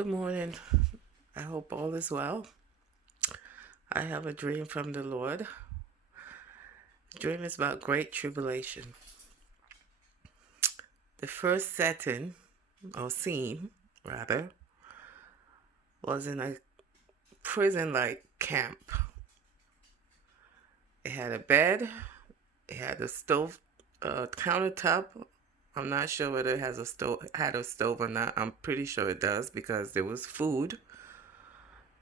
Good morning. I hope all is well. I have a dream from the Lord. The dream is about great tribulation. The first setting, or scene, rather, was in a prison-like camp. It had a bed. It had a stove, countertop. I'm not sure whether it had a stove or not. I'm pretty sure it does because there was food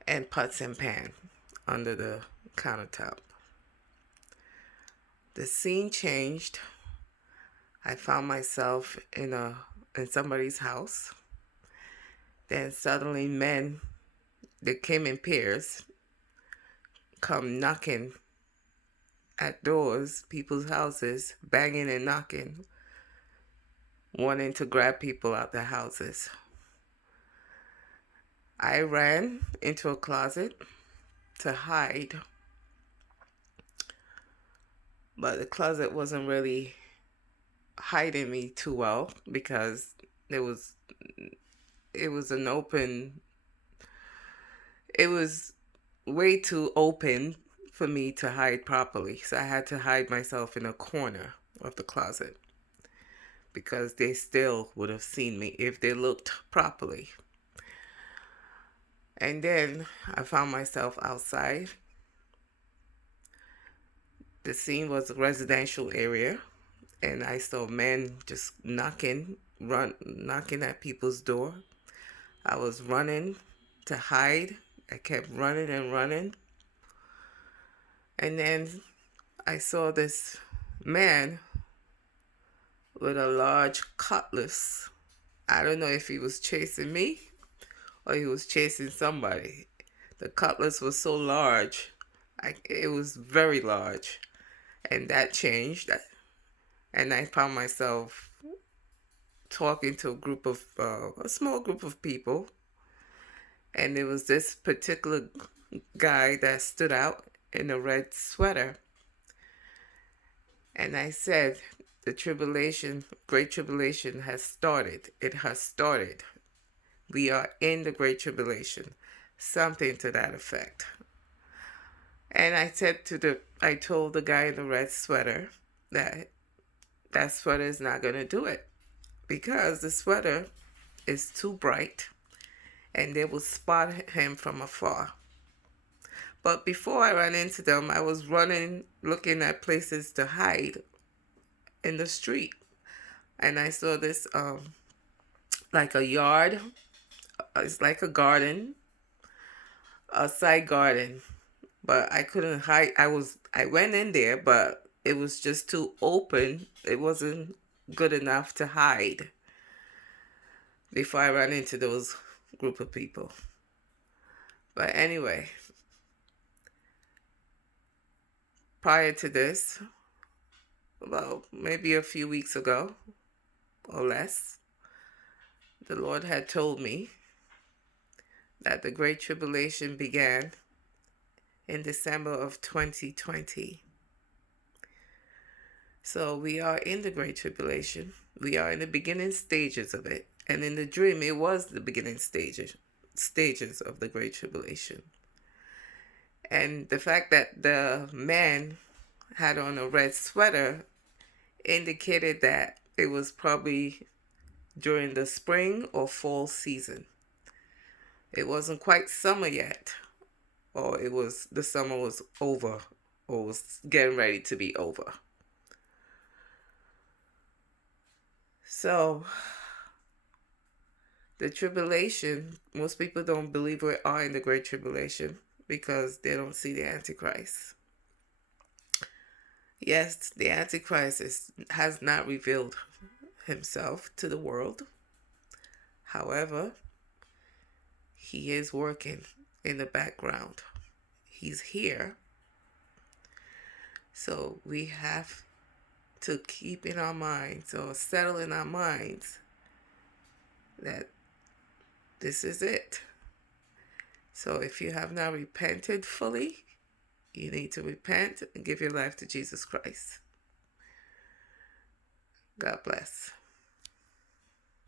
and pots and pan under the countertop. The scene changed. I found myself in somebody's house. Then suddenly men that came in pairs come knocking at doors, people's houses, banging and knocking, wanting to grab people out their houses. I ran into a closet to hide, but the closet wasn't really hiding me too well because it was an open, it was way too open for me to hide properly. So I had to hide myself in a corner of the closet because they still would have seen me if they looked properly. And then I found myself outside. The scene was a residential area, and I saw men just knocking at people's door. I was running to hide. I kept running and running. And then I saw this man with a large cutlass. I don't know if he was chasing me or he was chasing somebody. The cutlass was so large. It was very large. And that changed. And I found myself talking to a small group of people. And there was this particular guy that stood out in a red sweater. And I said, the tribulation, great tribulation has started. It has started. We are in the great tribulation. Something to that effect. And I told the guy in the red sweater that sweater is not going to do it because the sweater is too bright and they will spot him from afar. But before I ran into them, I was running, looking at places to hide in the street. And I saw this, like a yard. It's like a garden, a side garden. But I couldn't hide. I went in there, but it was just too open. It wasn't good enough to hide before I ran into those group of people. But anyway, prior to this, well, maybe a few weeks ago or less, the Lord had told me that the Great Tribulation began in December of 2020. So we are in the Great Tribulation. We are in the beginning stages of it. And in the dream, it was the beginning stages of the Great Tribulation. And the fact that the man had on a red sweater indicated that it was probably during the spring or fall season. It wasn't quite summer yet, or the summer was over, or was getting ready to be over. So, the tribulation, most people don't believe we are in the Great Tribulation because they don't see the Antichrist. Yes, the Antichrist has not revealed himself to the world. However, he is working in the background. He's here. So we have to keep in our minds or settle in our minds that this is it. So if you have not repented fully, you need to repent and give your life to Jesus Christ. God bless.